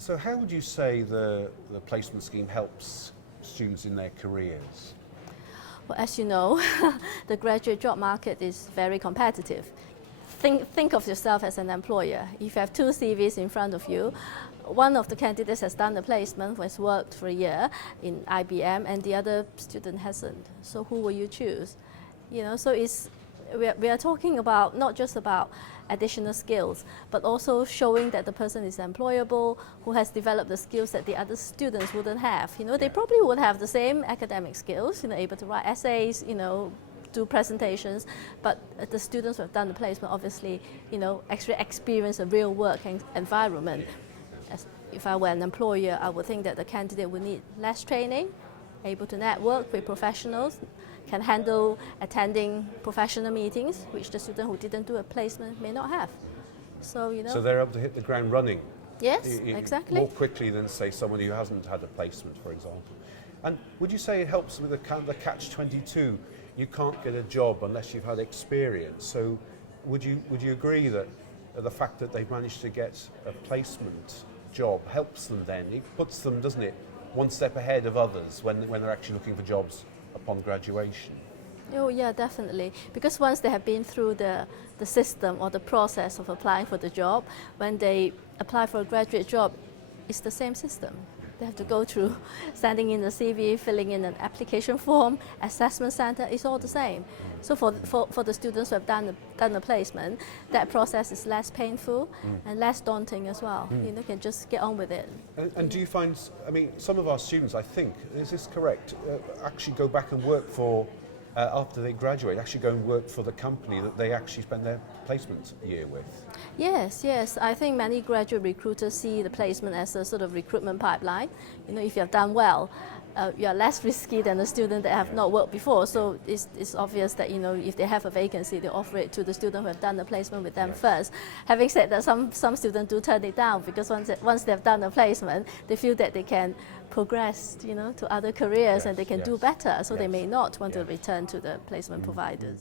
So how would you say the placement scheme helps students in their careers? Well, as you know, the graduate job market is very competitive. Think of yourself as an employer. If you have two CVs in front of you, one of the candidates has done the placement, has worked for a year in IBM, and the other student hasn't. So who will you choose? You know, so we are talking about not just about additional skills, but also showing that the person is employable, who has developed the skills that the other students wouldn't have. You know, they probably would have the same academic skills, you know, able to write essays, you know, do presentations, but the students who have done the placement obviously, you know, actually experience a real work environment. If I were an employer, I would think that the candidate would need less training, able to network with professionals, can handle attending professional meetings, which the student who didn't do a placement may not have. So, you know. So they're able to hit the ground running. Yes, exactly. More quickly than, say, someone who hasn't had a placement, for example. And would you say it helps with the catch-22? You can't get a job unless you've had experience. So would you agree that the fact that they've managed to get a placement job helps them then? It puts them, doesn't it, one step ahead of others when they're actually looking for jobs upon graduation? Oh yeah, definitely. Because once they have been through the system or the process of applying for the job, when they apply for a graduate job, it's the same system. They have to go through sending in the CV, filling in an application form, assessment center, it's all the same. So for the students who have done the placement, that process is less painful and less daunting as well. You know, can just get on with it. And do you find, I mean, some of our students, I think, is this correct, actually go back and work for, after they graduate, actually go and work for the company that they actually spend their placement year with? Yes, yes. I think many graduate recruiters see the placement as a sort of recruitment pipeline. You know, if you have done well, you are less risky than a student that have not worked before. So it's obvious that, you know, if they have a vacancy, they offer it to the student who have done the placement with them first. Having said that, some students do turn it down because once they've done the placement, they feel that they can progress, you know, to other careers and they can do better. So they may not want to return to the placement providers.